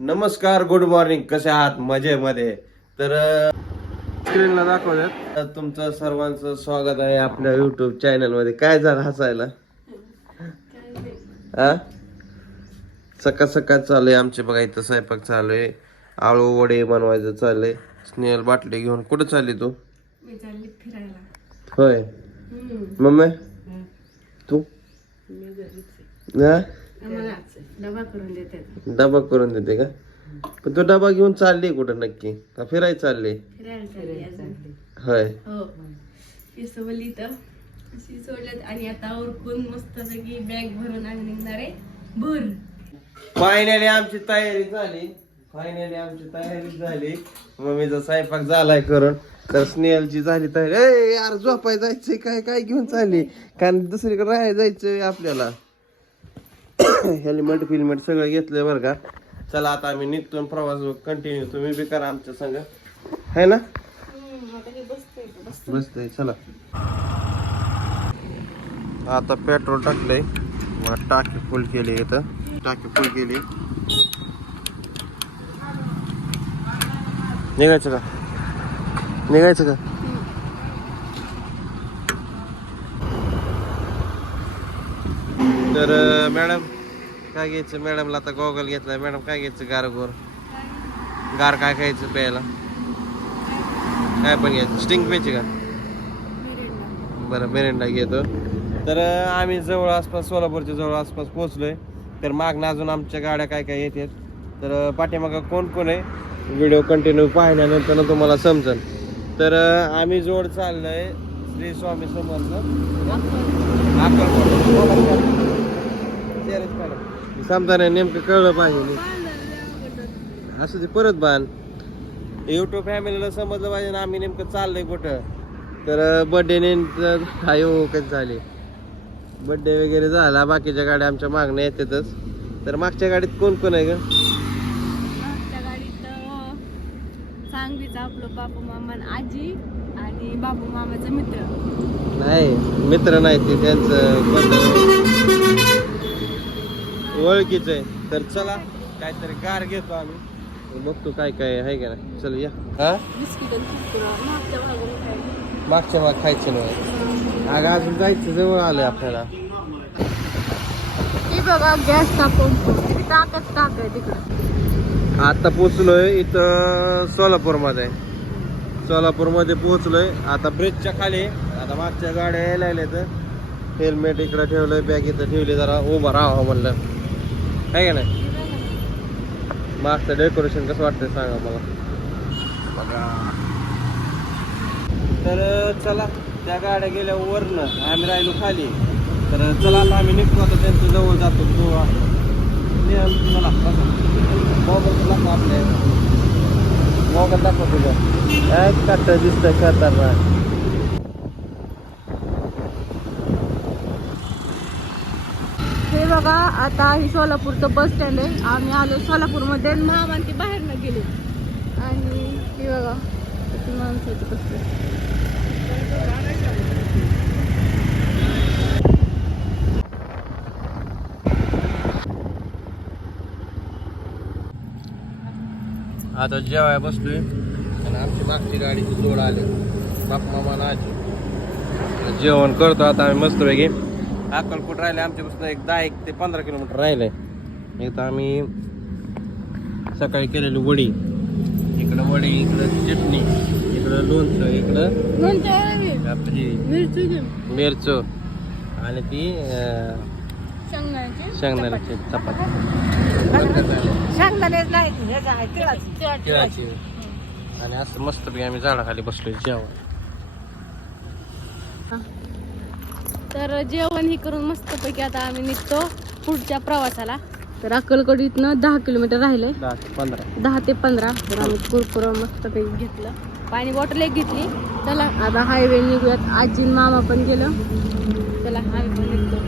नमस्कार good morning कसे आहात? मजेमध्ये. तर स्क्रीनला दाखवल्यात. तुमचं सर्वांचं स्वागत आहे आपल्या युट्यूब चॅनलमध्ये. काय झालं हसायला? हा सकाळ सकाळ चालू आहे आमचे. बघा इथं स्वयंपाक चालू आहे आळू वडे बनवायचं चाललंय. स्नेहल बाटली घेऊन. कुठं चालली तू? मी चालली फिरायला. होय. मम्मी? तू? आहे. हा डबा करून देतात डबा करून देते का? पण तू डबा घेऊन चालली कुठं नक्की? का फिरायला चालली? फिरायला चालली अजून. होय. हो. ती सोडली तर अशी सोडल्यात आणि आता उरकून मस्तपैकी बॅग भरून आम्ही निघणार आहे. भूर. फायनली आमची तयारी झाली. फायनली आमची तयारी झाली. मम्मीचा स्वयंपाक झालाय करून. तर स्नेहलची झाली तयारी. ए यार झोपाय जायचंय. काय काय घेऊन चालली? कारण दुसरीकडे राहायला जायचंय आपल्याला. हेल्मेट फिल्मेट सगळं घेतलं बरं का. चला आता आम्ही निघतो प्रवास कंटिन्यू तुम्ही बी करा आमच्या संग. है ना? बसतंय चला. आता पेट्रोल टाकलंय. मग टाकी फुल केली इथं. टाकी फुल केली. निघायचं का? निघायचं का? तर मॅडम काय घ्यायचं? मॅडमला आता गॉगल घेतलाय. मॅडम काय घ्यायचं गार गोर गार काय खायचं प्यायला? काय पण घ्यायचं. स्टिंग प्यायची का? बरं मेरेंडा घेतो. तर आम्ही जवळ आसपास सोलापूरच्या जवळ आसपास पोहोचलोय. तर मागणं अजून आमच्या गाड्या काय काय येतात तर पाठीमागं कोण कोण आहे? व्हिडिओ कंटिन्यू पाहिल्यानंतर तुम्हाला समजन तर आम्ही जोड चाललोय श्री स्वामी समर्थ अक्कलकोट. समजा नाही नेमकं कळलं पाहिजे असं ते परत बांध युट्यूब फॅमिलीला समजलं पाहिजे ना आम्ही नेमकं चाललंय कुठं. तर बर्थडे ने हाय हो कधी झाले? बर्थडे वगैरे झाला बाकीच्या गाड्या आमच्या मागण्या येतातच. तर मागच्या गाडीत कोण कोण आहे गाडीत सांगलीचा आपलं बापू मामा आजी आणि बापू मामाचा मित्र. नाही मित्र नाही ते त्यांचं ओळखीच आहे. तर चला काहीतरी कार घेतो आम्ही. बघतो काय काय आहे का नाही. चल या. हा? मागच्या माग खायचं नाही. अगं अजून जायचं जवळ आलंय आपल्याला. बघा गॅस टाक आहे तिकडं. आता पोचलोय इथं सोलापूरमध्ये. सोलापूरमध्ये पोहोचलोय. आता ब्रिजच्या खाली. आता मागच्या गाड्या यायला तर हेल्मेट इकडं ठेवलंय बॅग इथं ठेवली जरा उभं राहावं म्हणलं. आहे का नाही? मागचं डेकोरेशन कसं वाटतंय सांगा मला. बघा. तर चला त्या गाड्या गेल्या वरनं. आम्ही राहिलो खाली. तर चला आता आम्ही निघतो. आता त्यांच्या जवळ जातो. तो चला मोबाईल दाखव आपल्या मोबाईल दाखव तुझ्या. काय काट दिसतंय खतरनाक हे बघा आता ही सोलापूरचं बस स्टँड आहे. आम्ही आलो सोलापूरमध्ये आणि बाहेरनं गेले. आणि हे बघा किती माणसं आता जेवाय बसलोय. आणि आमची मागची गाडीची जोड आली. बाप मामा नाची आजी जेवण करतो आता आम्ही मस्त वेगळी अक्कलकोट राहिले आमच्यापासून एक दहा एक ते पंधरा किलोमीटर राहिले. इथं आम्ही सकाळी केलेली वडी. इकडं वडी इकडं चटणी इकडं लोणचं इकडं आपली मिरची आणि ती शेंगदाण्याची चपाती. आणि असं मस्त पैकी आम्ही झाडाखाली बसलोय जेवण तर जेवण हे करून मस्तपैकी आता आम्ही निघतो पुढच्या प्रवासाला. तर अक्कलकोट दहा किलोमीटर राहिले दहा ते पंधरा. दहा ते पंधरा. तर आम्ही कुरकुरं मस्तपैकी घेतलं. पाणी बॉटल एक घेतली. चला. आता हायवे निघूयात. आजी मामा पण गेलं. चला आम्ही पण निघतो.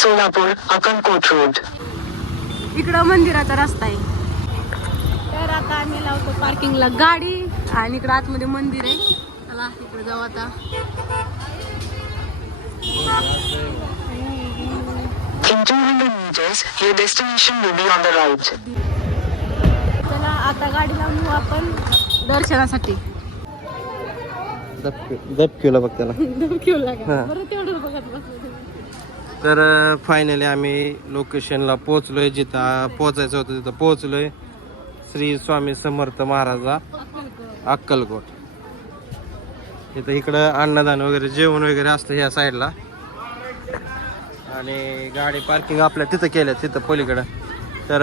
Solapur, Akankoट Road. इकडं मंदिराचा रस्ता आहे. तर आता आम्ही लावतो पार्किंगला गाडी. आणि इकडं आतमध्ये मंदिर आहे. चला इकडे जाऊ आता. In 200 meters, your destination will be on the right. चला आता गाडी लावून येऊ आपण. दर्शनासाठी. दपकिवला बघ त्याला. लागेल हा. बरं तेवढं बघत बसलं तर फायनली आम्ही लोकेशनला पोहोचलोय. जिथं पोहोचायचं होतं तिथं पोहोचलोय. श्री स्वामी समर्थ महाराजा अक्कलकोट. तिथं इकडं अन्नदान वगैरे जेवण वगैरे असतं ह्या साईडला आणि गाडी पार्किंग आपल्या तिथं केल्या तिथं पलीकडं. तर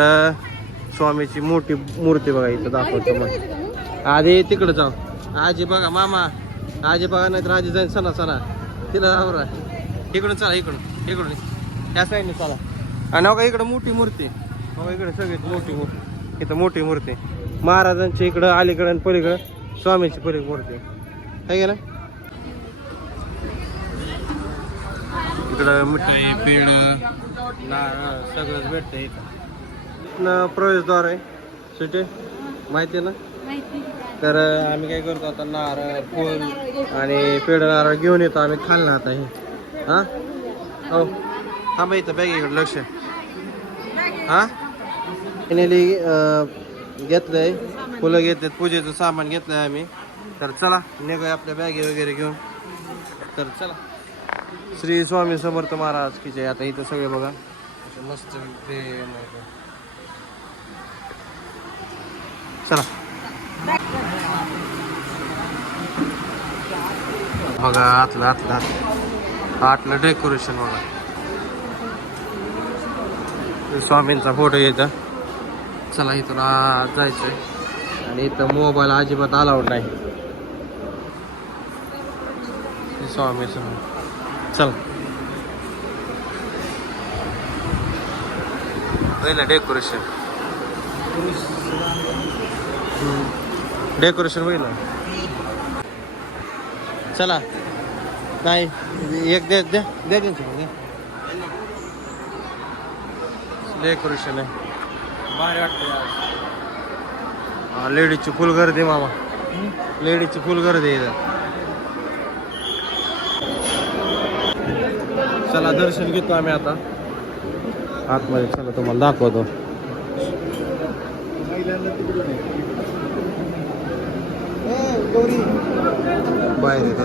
स्वामीची मोठी मूर्ती बघा इथं दाखवतो मग. आधी तिकडं जाऊ. आजी बघा मामा. आजी बघा नाही तर आजी जाईन चला चला तिला आवरा. इकडून चला इकडून. इकडून. त्या साईडने चला. आणि बघा इकडं मोठी मूर्ती. बघा इकडे सगळ्यात मोठी मूर्ती. इथं मोठी मूर्ती. महाराजांची इकडं अलीकडं आणि पलीकडं स्वामीची पलीकडे मूर्ती आहे. का ना इकडं मिठाई पेड नारळ सगळंच भेटतं इथं. प्रवेशद्वार आहे. सुटे? माहिती आहे ना? माहिती. तर आम्ही काय करतो आता? नारळ फुल आणि पेढ नारळ घेऊन येतो. आम्ही खाल्लं आता हे. हा? हो थांबा इथं बॅगेकडे लक्ष हा फायनली घेतलंय फुलं घेतलेत पूजेचं सामान घेतलंय आम्ही तर चला निघूया आपल्या बॅगे वगैरे घेऊन तर चला श्री स्वामी समर्थ महाराज की जय आता इथं सगळे बघा मस्त आहे. चला बघा आतलं आतलं आतलं आतलं डेकोरेशन बघा. स्वामींचा फोटो येतं चला इथून आत जायचंय. आणि इथं मोबाईल अजिबात अलाउड नाही. हे स्वामी समोर. चल. पहिलं डेकोरेशन डेकोरेशन बघितलं? चला. नाही एक दे द्या द्या त्यांचं द्या डेकोरेशन आहे भारी वाटतं लेडीजची फुल गर्दी मामा. लेडीजची फुल गर्दी आहे इथं. चला दर्शन घेतो आम्ही आता. आतमध्ये चला तुम्हाला दाखवतो. बाहेर येत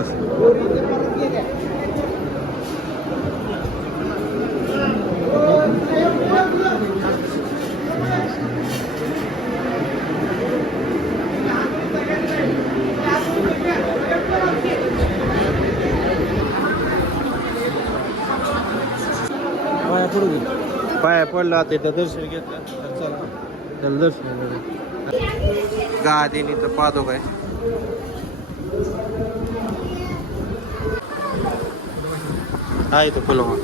पाया पडू पाया पडला आता इथं दर्शन घेतलं. चला. त्याला दर्शन. गादीने तर पादो काय. हा इथं फुलं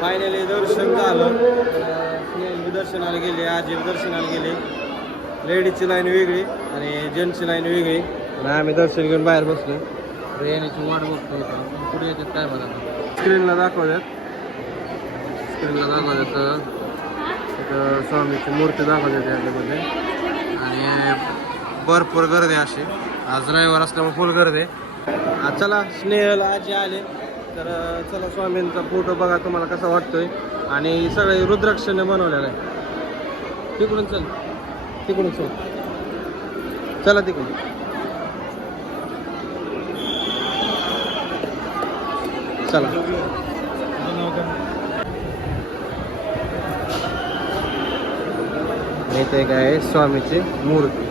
फायनली दर्शन झालं दर्शनाला गेले आजी दर्शनाला गेले लेडीजची लाईन वेगळी आणि जेंट्सची लाईन वेगळी आणि आम्ही दर्शन घेऊन बाहेर बसलो तर येण्याची वाट बघतो. पुढे येतात काय बघा स्क्रीनला दाखवतात स्क्रीनला दाखवतात स्वामीची मूर्ती दाखवली याच्यामध्ये आणि भरपूर गर्दी अशी. आज रविवार असल्यामुळे फुल गर्दी. आहे आज चला स्नेहल आजी आले. तर चला स्वामींचा फोटो बघा तुम्हाला कसा वाटतोय. आणि सगळे रुद्राक्षने बनवलेलं आहे. तिकडून चल. तिकडून चल. चला तिकडून. चला. इथे काय आहे स्वामीची मूर्ती.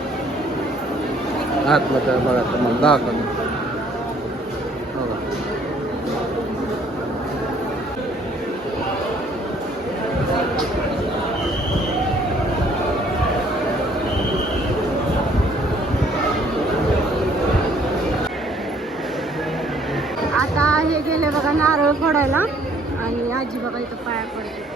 आतमध्ये बघा तुम्हाला दाखवतो. आता हे गेले बघा नारळ फोडायला आणि आजी बघा इथं पाया पडते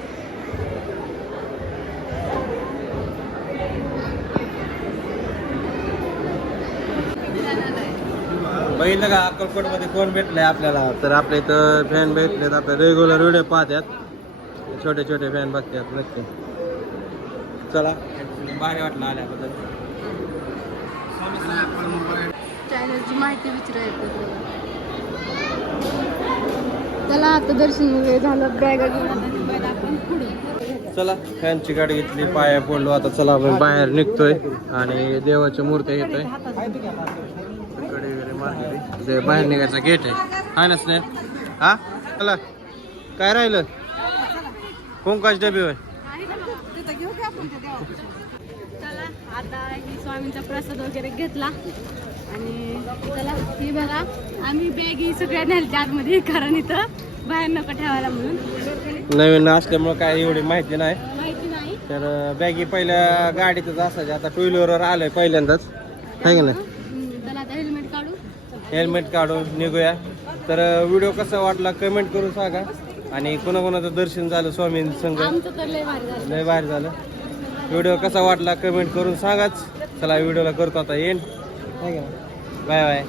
बाय बघितलं का अक्कलकोटमध्ये कोण भेटलंय आपल्याला? तर आपल्या इथं फॅन भेटलेत आपल्या रेग्युलर व्हिडिओ पाहतात छोटे छोटे फॅन बघतात नक्की चला. भारी वाटलं आल्याबद्दल. चॅनलची माहिती विचारायचं चला आता दर्शन वगैरे झालं बॅगा घेऊन आता निघायला आपण पुढे. चला फॅनची गाडी घेतली पाया पडलो आता चला आपण बाहेर निघतोय. आणि देवाच्या मूर्त्या येतोय बाहेर निघायचा गेट आहे. हाय ना स्नेह हा? चला. काय राहिलं? कोंकाच डबे होय चला आता ही स्वामींचा प्रसाद वगैरे घेतला. आणि चला ही बघा आम्ही बॅग ही सगळ्या नेलच्या आतमध्ये कारण इथं बाहेर नको ठेवायला म्हणून. नवीन असल्यामुळे काय एवढी माहिती नाही. माहिती नाही. तर बॅगी पहिल्या गाडीतच असायच्या आता टू व्हीलरवर आलोय पहिल्यांदाच. आहे का नाही हम्म, चला आता हेल्मेट काढू हेल्मेट काढून निघूया. तर व्हिडिओ कसा वाटला कमेंट करून सांगा. आणि कोणाकोणाचं दर्शन झालं स्वामी संघ आमचं तर लय भारी झालं. लय बाहेर झालं. व्हिडिओ कसा वाटला कमेंट करून सांगाच. चला व्हिडिओला करतो आता येईन बाय बाय.